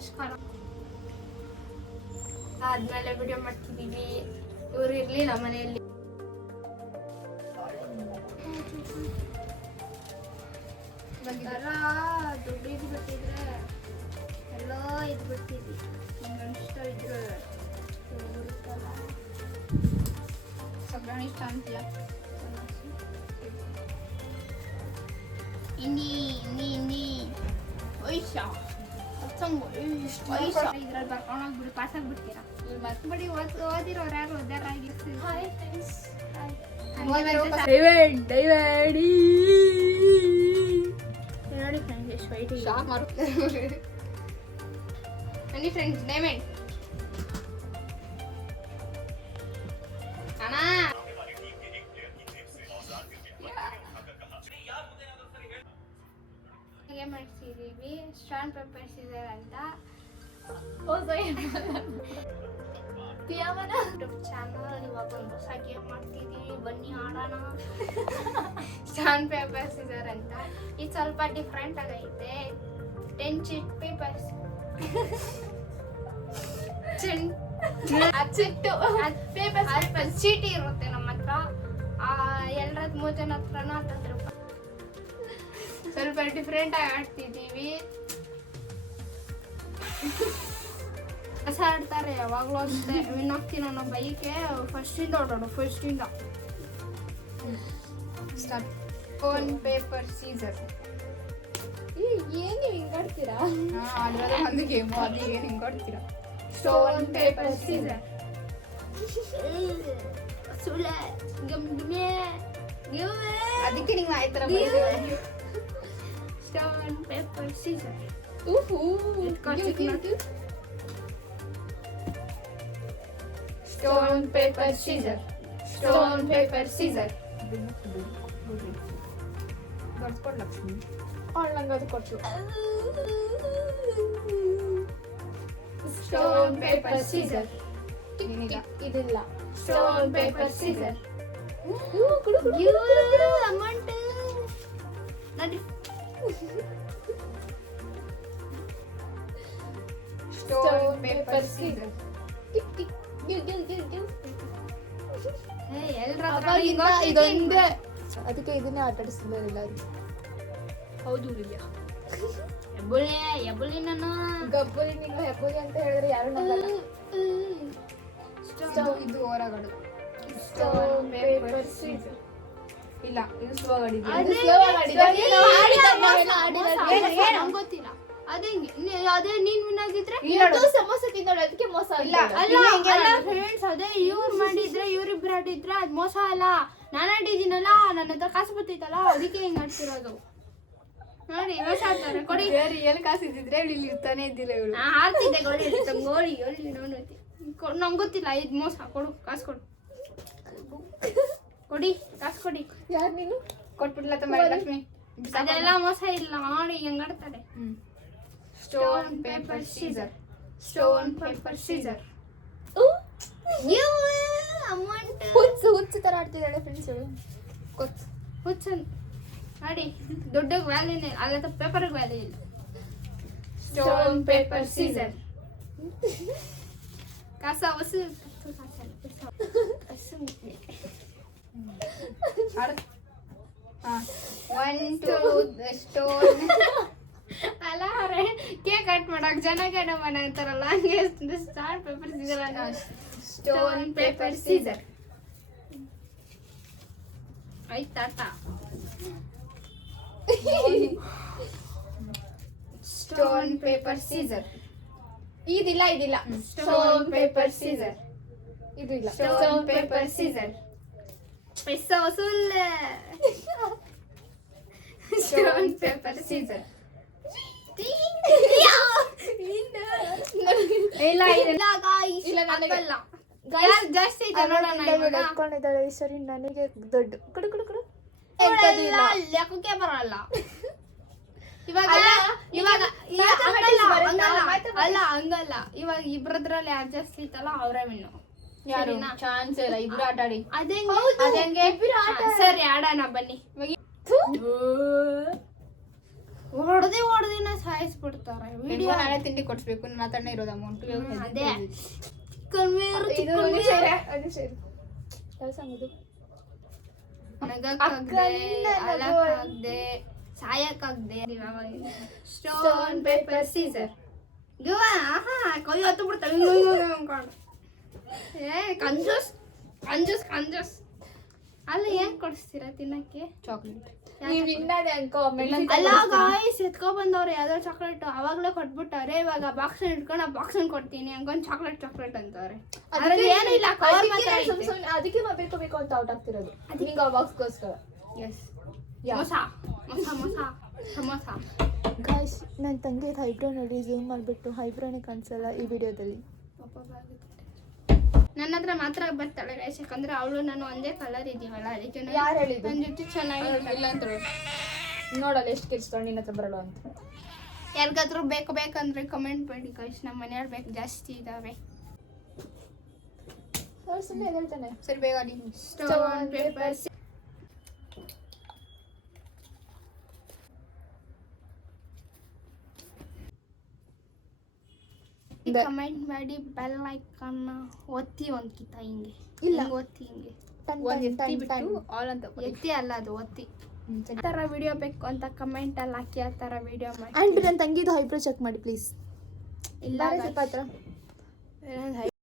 ನಮಸ್ಕಾರ. ಆದ್ಮೇಲೆ ವಿಡಿಯೋ ಮಾಡ್ತಿದ್ದೀವಿ ಇವ್ರು ಇರ್ಲಿಲ್ಲ ಮನೆಯಲ್ಲಿ. ಬಂದಾರ ದುಡ್ಡು ಇದು ಬಿಟ್ಟಿದ್ರೆ ಎಲ್ಲೋ ಇದು ಬಿಡ್ತೀವಿ. ಇಷ್ಟ ಇದ್ರು. ಸಗಣಿ ಇಷ್ಟ ಅಂತೀಯ ಇನ್ನಿ ಇನ್ನಿ ಇನ್ನಿ. ಒಯ್ಷ ಹಚ್ಚಂಗು ಒಯ್ಷ ಇದ್ರಲ್ಲಿ ಬರ್ಕೊಂಡು ಹೋಗ್ಬಿಡಿ ಪಾಸ್ ಆಗ್ಬಿಡ್ತೀರಾ? ಓದಿರೋರು ಯಾರು ನೋಡಿ ಫ್ರೆಂಡ್ಸ್ ಎಷ್ಟು ವೈಟ್ ಬನ್ನಿ friends diamond strong paper scissor ಅಂತ ಯೂಟ್ಯೂಬ್ ಚಾನಲ್ ಇವಾಗ ಒಂದು ಹೊಸ ಗೇಮ್ ಮಾಡ್ತಿದ್ದೀವಿ ಬನ್ನಿ ಆಡೋಣ ಸ್ಟ್ರಾಂಗ್ ಪೇಪರ್ ಸೀಸರ್ ಅಂತ ಇದು ಸ್ವಲ್ಪ ಡಿಫ್ರೆಂಟ್ ಆಗೈತೆ ಟೆನ್ ಚೀಟ್ ಪೇಪರ್ಸ್ ಹಚ್ಚಿಟ್ಟು ಪೇಪರ್ಸ್ ಚೀಟಿ ಇರುತ್ತೆ ನಮ್ಮ ಹತ್ರ. ಎಲ್ಲರದ್ ಮೂರು ಜನ ಹತ್ರನೂ ಹತ್ತತ್ತು ಸ್ವಲ್ಪ ಡಿಫ್ರೆಂಟ್ ಆಗಿ ಆಡ್ತಿದ್ದೀವಿ. ಹೊಸ ಆಡ್ತಾರೆ ಯಾವಾಗಲೂ ಅಷ್ಟೇ. ವಿನ್ ಆಗ್ತೀನಿ ಅನ್ನೋ ಬೈಕೆ ಫಸ್ಟಿಂದ ಓಡೋಣ ಫಸ್ಟಿಂದ ಸ್ಟಾರ್ಟ್ ಸ್ಟೋನ್ ಪೇಪರ್ ಸೀಸರ್ ಏನು ಹಿಂಗ್ ಆಡ್ತೀರಾ? ಅದ್ರಲ್ಲಿ ಒಂದು ಗೇಮು ಅದು ಏನು ಹಿಂಗೆ ಕೊಡ್ತೀರಾ ಸ್ಟೋನ್ ಪೇಪರ್ ಸೀಸರ್ ಸುಳ್ಳೆ. ಗಮ್ ಗಮೆ ಗಮೆ ಅದಕ್ಕೆ ನೀವು ಆಯ್ತರ stone paper scissor stone paper scissor stone paper scissor ಬರ್ಸ್ಕೊಡ್ Lakshmi ನಂಗೆ ಅದು ಕೊಟ್ಟು ಸ್ಟೋನ್ ಪೇಪರ್ ಸೀಸರ್ ಇದಿಲ್ಲ ಸ್ಟೋನ್ ಪೇಪರ್ ಸೀಸರ್ ಅಮೌಂಟ್ ಅವಾಗಿಂದ ಇದೊಂದೇ ಅದಕ್ಕೆ ಇದನ್ನೇ ಆಟ ಆಡಿಸ್ತಿದ್ದಾರೆ ಎಲ್ಲರೂ. ಹೌದು ದಿವ್ಯಾ ಎಬ್ಬುಳಿ ಎಬ್ಬುಳಿ ನಾನು ಗಬ್ಬರಿ ನೀವು ಹೆಬ್ಬರಿ ಅಂತ ಹೇಳಿದ್ರೆ ಯಾರು ನಂಬಲ್ಲ. ಇದು ಇದು ಹೊರಗಡೆ. ಸ್ಟೋನ್ ಪೇಪರ್ ಸೀಸರ್ ಇಲ್ಲ ಇದು ಸ್ಲೋ ಗಾಡಿ ಅದು ಗೊತ್ತಿಲ್ಲ. ಅದೇ ನೀನ್ ವಿನ್ ಆಗಿದ್ರೆ ಇವತ್ತು ಸಮೋಸ ತಿಂದೋಳು ಅದಕ್ಕೆ ಮೋಸ ಇಲ್ಲ. ಅಲ್ಲ ಅಲ್ಲ ಫ್ರೆಂಡ್ಸ್ ಅದೇ ಇವ್ರು ಮಾಡಿದ್ರೆ ಇವ್ರಿಬ್ರು ಆಡಿದ್ರೆ ಅದ್ ಮೋಸ ಅಲ್ಲ. ನಾನು ಆಡಿದ್ದೀನಲ್ಲ ನನ್ನ ಹತ್ರ ಕಾಸು ಬರ್ತೈತಲ್ಲ ಅದಕ್ಕೆ ಹಿಂಗ್ ಆಡ್ತಿರೋದು. ನೋಡಿ ಮೋಸ ಆಡ್ತಾರೆ ಕೊಡಿ. ರಿಯಲ್ ಎಲ್ಲಿ ಕಾಸು ಇದ್ದಿದ್ರೆ ಇಲ್ಲಿ ಇರ್ತಾನೆ ಇದ್ದಿಲ್ಲ ಇವಳು. ಆಡ್ತಿದ್ದೆ ಗೋಳಿ ಗೋಳಿ ಗೋಳಿ ನೋಡಿ ನಂಗೆ ಗೊತ್ತಿಲ್ಲ ಇದು ಮೋಸ. ಕೊಡು ಕಾಸು ಕೊಡು. ಕೊಡಿ ಕಾಸು ಕೊಡಿ. ಯಾರು ನೀನು? ಕೊಟ್ಬಿಡ್ಲ ಲಕ್ಷ್ಮಿ. ಅದೆಲ್ಲ ಮೋಸ ಇಲ್ಲ ನೋಡಿ ಹೆಂಗ್ ಆಡ್ತಾರೆ. Stone paper scissor stone paper scissor amount ಹುಚ್ಚು ಹುಚ್ಚು ತರ ಆಡ್ತಿದ್ದಾಳೆ ಫ್ರೆಂಡ್ಸ್ ಇವಳು ಗೊತ್ತು ಹುಚ್ಚನ್ ನೋಡಿ. ದುಡ್ಡಿಗೆ ವ್ಯಾಲ್ಯೂನೇ ಅಲ್ಲ ಪೇಪರ್ಗೆ ವ್ಯಾಲ್ಯೂ ಇಲ್ಲ. ಸ್ಟೋನ್ ಪೇಪರ್ ಸೀಸರ್ ಕಸ ಹೊಸ. ಒನ್ ಟು ಸ್ಟೋನ್ ಅಲ್ಲ ಅವ್ರೆ ಕೇಕ್ ಕಟ್ ಮಾಡೋಕೆ ಜನಕ್ಕೆ ನಮ್ಮ ಅಂತಾರಲ್ಲ ಹಂಗೆ star paper scissor stone paper scissor ಆಯ್ತಾ ಸ್ಟೋನ್ ಪೇಪರ್ ಸೀಸರ್ ಇದಿಲ್ಲ ಇದಿಲ್ಲ. ಸ್ಟೋನ್ ಪೇಪರ್ ಸೀಸರ್ ಇದು ಇಲ್ಲ. ಸ್ಟೋನ್ ಪೇಪರ್ ಸೀಸರ್ ಇಸ್ ವಸೂಲ್ ಸ್ಟೋನ್ ಪೇಪರ್ ಸೀಸರ್ ಇಲ್ಲ ಇಲ್ಲ. ಗಾಯ್ಸ್ ಇಲ್ಲ, ನನಗೆ- ಆಗಲ್ಲ Guys, ಜಾಸ್ತಿ ಐತೆ ನೋಡೋಣ ಇವಾಗ. ಈ ಸರಿ ನನಗೆ ದೊಡ್ಡ ಕಡು ಕಡು ಕಡು. ಇಲ್ಲ, ಲೆಕ್ಕಕ್ಕೆ ಬರಲ್ಲ. ಇವಾಗ ಅಲ್ಲ, ಇವಾಗ ಈ- ಹಂಗಲ್ಲ, mathematics ಬರುತ್ತಾ? ಹಂಗಲ್ಲ, mathematics. ಅಲ್ಲ ಹಂಗಲ್ಲ. ಇವಾಗ ಇಬ್ರದ್ರಲ್ಲಿ ಅಡ್ಜಸ್ಟ್ ಜಾಸ್ತಿ ಇತ್ತಲ್ಲ ಅವರೇ ವಿನ್ನು ಯಾರು? ಸರಿನಾ? ಚಾನ್ಸ್ ಇಲ್ಲ ಇಬ್ರು ಆಟ ಆಡಿ ಅದೇ ಹೌದು, ಇಬ್ರು ಆಟ ಹಾ, ಸರಿ ಆಡೋಣ ಬನ್ನಿ. ಇವಾಗ ಸಾಯಿಸ್ಬಿಡ್ತಾರೆ ನಿಮ್ಗೂ ವಿಡಿಯೋ ನಾಳೆ ತಿಂಡಿ ಕೊಡ್ಸ್ಬೇಕು ನನ್ನ ಹತ್ರನೇ ಇರೋದು ಅಮೌಂಟ್ ಅದೇ. ಇದು? ನಗಕ್ಕಾಗ್ದೆ ಸಾಯಕ್ಕಾಗ್ದೆ. ಸ್ಟೋನ್ ಪೇಪರ್ ಸೀಸರ್ ಗಿವ ಆಹಾ ಕೈ ಹತ್ತು ಬಿಡ್ತಾವೆ ಏ ಕಂಜೂಸ್ ಕಂಜೂಸ್ ಕಂಜೂಸ್. ಅಲ್ಲಿ ಏನ್ ಕೊಡಿಸ್ತೀರಾ ತಿನ್ನಕ್ಕೆ? ಚಾಕ್ಲೇಟ್ ನೀವ್ ಇನ್ನದೆ ಅನ್ಕೋ ಅಲ್ಲ ಗಾಯ್ಸ್ ಎತ್ಕೊ ಬಂದವ್ರೆ ಯಾವ್ದೋ ಚಾಕ್ಲೇಟ್ ಅವಾಗ್ಲೇ ಕೊಟ್ಬಿಟ್ಟವ್ರೆ ಇವಾಗ ಬಾಕ್ಸ್ ಇಟ್ಕೊಂಡು ಆ ಬಾಕ್ಸ್ ಕೊಡ್ತೀನಿ ಹಂಗೊಂದ್ ಚಾಕ್ಲೇಟ್ ಚಾಕ್ಲೇಟ್ ಅಂತಾರೆ ಅದ್ರಲ್ಲಿ ಏನೂ ಇಲ್ಲ ಕವರ್ ಮಾತ್ರ ಐತೆ. ಅದಕ್ಕೆ ಬೇಕು ಬೇಕು ಅಂತ ಔಟ್ ಆಗ್ತಿರೋದು. ನಿಂಗೆ ಆ ಬಾಕ್ಸ್ಗೋಸ್ಕರ ಎಸ್ ಯಾ. ಮೊಸ ಮೊಸ ಮೊಸ ಸಮೋಸ. ಗಾಯ್ಸ್ ನನ್ನ ತಂಗಿ ಹೈಬ್ರೋ ನೋಡಿ ಝೂಮ್ ಮಾಡಿಬಿಟ್ಟು ಹೈಬ್ರೋನೇ ಕಾಣಿಸಲ್ಲ ಈ ವಿಡಿಯೋದಲ್ಲಿ ನನ್ನ ಹತ್ರ ಮಾತ್ರ ಬರ್ತಾಳೆ ಗೈಸ್ ಯಾಕಂದ್ರೆ ಅವಳು ನಾನು ಒಂದೇ ಕಲರ್ ಇದೀವಲ್ಲ ಅದಕ್ಕೆ ನಾನು- ಯಾರು ಹೇಳಿದ್ದು? ನನ್ನ ಜೊತೆ ಚೆನ್ನಾಗಿ ಇಲ್ಲ ಅಂತ ನೋಡಲ್ಲ ಎಷ್ಟು ಕಿರ್ಸ್ತಾಳೆ ನಿನ್ನ ಹತ್ರ ಬರಲ್ಲ ಅಂತ. ಯಾರಿಗಾದ್ರೂ ಬೇಕು ಬೇಕಂದ್ರೆ ಕಮೆಂಟ್ ಮಾಡಿ ಗೈಸ್ ನಮ್ಮ ಮನೆಯವ್ರು ಬೇಕು ಜಾಸ್ತಿ ಇದಾವೆ. ಸುಮ್ಮನೆ ಹೇಳ್ತಾನೆ. ಸರಿ ಬೇಗ ಸ್ಟೋನ್ ಪೇಪರ್ ಕಮೆಂಟ್ ಮಾಡಿ ಬೆಲ್ ಐಕಾನ್ ಒತ್ತಿ ಒಂದು ಕಿತ ಹಿಂಗೆ. ಇಲ್ಲ. ಒತ್ತಿ ಹಿಂಗೆ. ಒಂದ್ ಎತ್ತಿ ಬಿಟ್ಟು ಆಲ್ ಅಂತ ಎತ್ತಿ ಅಲ್ಲ ಅದು ಒತ್ತಿ. ತರ ವಿಡಿಯೋ ಬೇಕು ಅಂತ ಕಮೆಂಟ್ ಅಲ್ಲಿ ಹಾಕಿ ಆ ತರ ವಿಡಿಯೋ ಮಾಡಿ ಆ್ಯಂಡ್ ನನ್ನ ತಂಗಿದು ಹೈಬ್ರೋ ಚೆಕ್ ಮಾಡಿ ಪ್ಲೀಸ್ ಇಲ್ಲ ಸ್ವಲ್ಪ ಹತ್ರ.